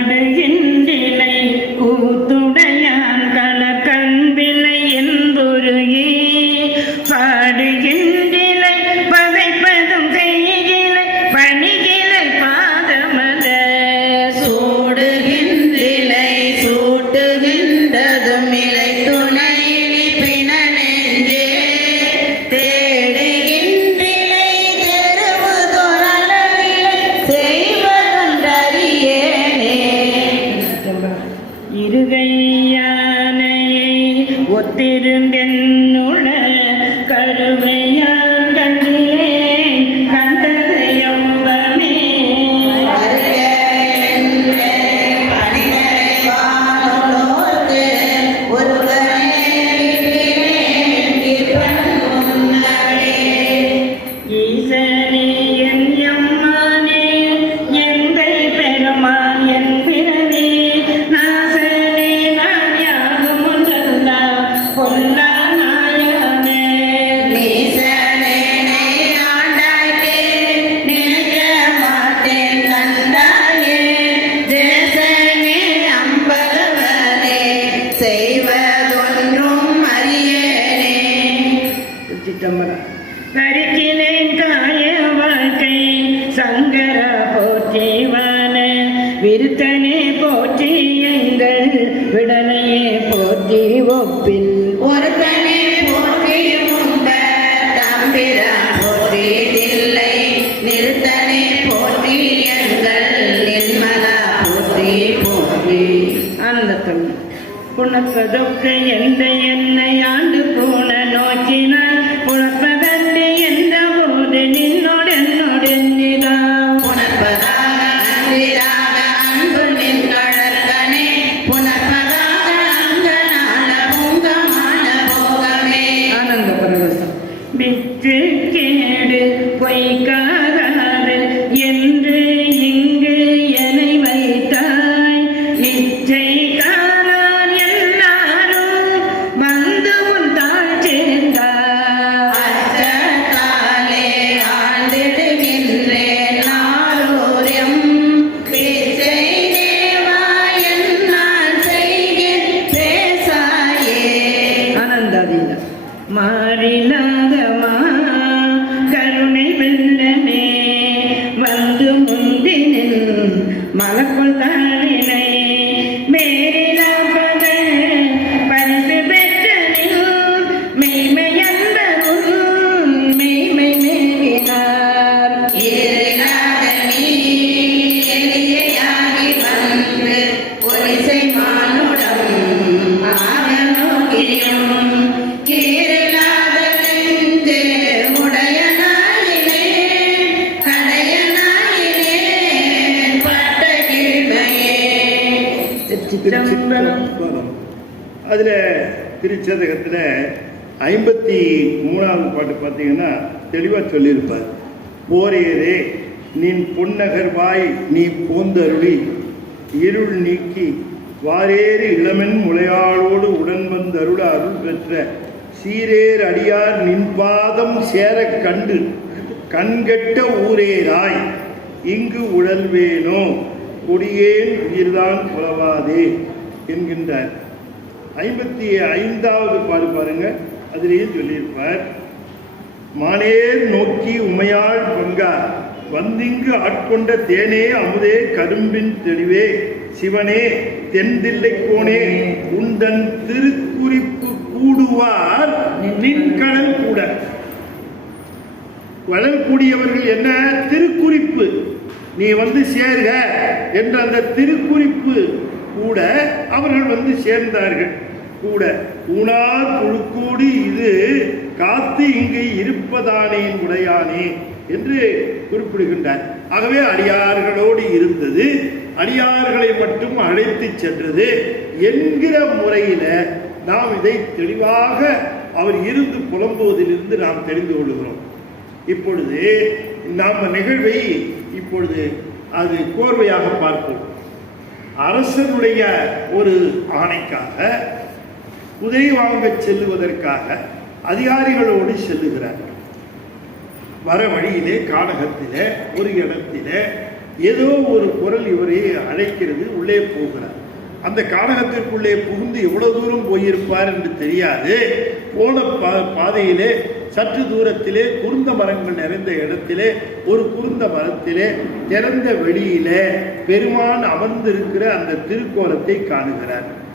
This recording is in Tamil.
காடுகின்றிலை கூத்துடையான் கலக்கண் விலை என்பொருகி பாடுகின்றிலை பதைப்பதும் செய்கிலை பணிகிலை பாதமத சூடுகின்றிலை சூட்டுகின்றதும் இலை துணை பிணனெஞ்சே தேடுகின்றிலை தெருவு தொழவில்லை செய்வதொன்றறியேனே இருகையானையை ஒத்திருந்தென்னுள கருவையான் கண்டிலேன் கண்டதையொம்பமே ஈசனே என் எம்மானே எந்தை பெருமான் என் பிறவே நாசனே நான் யாரும் ஒன்றல்லா பொல்லா நாயனே நீசனே ஆண்டாய்க்கே நினைக்க மாட்டேன் கண்டாயே தேசனே அம்பலவனே செய்வதொன்றும் அறியேனே. கருக்கிலேன் காய வாழ்க்கை சங்கர போற்றிவான விருத்தனே போற்றி எங்கள் விடலையே போற்றி ஒப்பில் ஒருத்தனே போற்றி உண்ட தம்பிரான் போற்றி தில்லை நிறுத்தனே போற்றி எங்கள் நிர்மலா போற்றி போற்றி. ஆனந்தத்தம் புணப்பதொக்கு எந்த என்னை ஆண்டு போன நோக்கினாய் புணப்பதற்கு எந்த போது நின்னோடு என்னோடு எண்ணிதா புணர்ப்பதாக அன்பிராக அன்பு நின்றழற்கனே புணர்ப்பதாக அங்கனால பூங்கமான போகமே. ஆனந்த பரவசம் விற்று கேடு பொய்க்காதாறு என்று இங்கு என்னை வைத்தாய் இச்சை காணார் எல்லாரும் வந்து உன் தாழ் சேர்ந்தார் அச்சத்தாலே ஆண்டிடுகின்றேன் நாளோறும் பிச்சை தேவா என்னால் செய்கின் பேசாயே. ஆனந்தாதீனம் மாறிலாதமா கருணை வெள்ளமே வந்து முந்தினின் மலக்குள் தாழினை மேரிலாபத பரிசு பெற்றனில் மெய்மையன்பரும் மெய்மை மேவினார் ஏறினாக நீ எளியாகி வந்து ஒரிசை மானுடம் ஆக நோக்கியும் கீரிலாத நெஞ்சே உடையனாயினே கடையனாயினே பட்ட கீழ்மையே. சிற்றம்பலம். அதில் திருச்சதகத்தில் 53வது பாட்டு பார்த்தீங்கன்னா தெளிவாக சொல்லியிருப்பார். போரேரே நின் பொன்னகர்வாய் நீ போந்தருளி இருள் நீக்கி வாரேறு இளமென் முளையாளோடு உடன் வந்தருள அருள் பெற்ற சீரேர் அடியார் நின்பாதம் சேரக் கண்டு கண்கெட்ட ஊரேராய் இங்கு உழல்வேனோ கொடியேன் உயிர்தான் புலவாதே என்கின்றார். 55வது பாடு பாருங்க, அதிலேயும் சொல்லியிருப்பார். மானேர் நோக்கி உமையாள் பங்கா வந்திங்கு ஆட்கொண்ட தேனே அமுதே கரும்பின் தெளிவே சிவனே தென்தில்லை கோனே உந்தன் திருக்குறிப்பு கூடுவார் நின் கடல் கூட. வளரக்கூடியவர்கள் என்ன திருக்குறிப்பு நீ வந்து சேர்க என்ற அந்த திருக்குறிப்பு கூட அவர்கள் வந்து சேர்ந்தார்கள். கூட ஊனார் புழுக்கூடி இது காத்து இங்கு இருப்பதானேன் உடையானே என்று குறிப்பிடுகின்றார். ஆகவே அடியார்களோடு இருந்தது, அடியார்களை மட்டும் அழைத்து சென்றது என்கிற முறையில நாம் இதை தெளிவாக அவர் இருந்து புலம்புவதிலிருந்து நாம் தெரிந்து கொள்கிறோம். இப்பொழுது நாம் நிகழ்வை இப்பொழுது அது கோர்வையாக பார்ப்போம். அரசனுடைய ஒரு ஆணைக்காக குதிரை வாங்க செல்லுவதற்காக அதிகாரிகளோடு செல்லுகிறார். வர வழியிலே கானகத்திலே ஒரு இடத்திலே ஏதோ ஒரு குரல் இவரை அழைக்கிறது. உள்ளே போகிறார். அந்த கானகத்திற்குள்ளே புகுந்து எவ்வளவு தூரம் போயிருப்பார் என்று தெரியாது. போன பாதையிலே சற்று தூரத்திலே குருந்த மரங்கள் நிறைந்த இடத்திலே ஒரு குருந்த மரத்திலே திறந்த வெளியிலே பெருமான் அமர்ந்திருக்கிற அந்த திருக்கோலத்தை காணுகிறார்.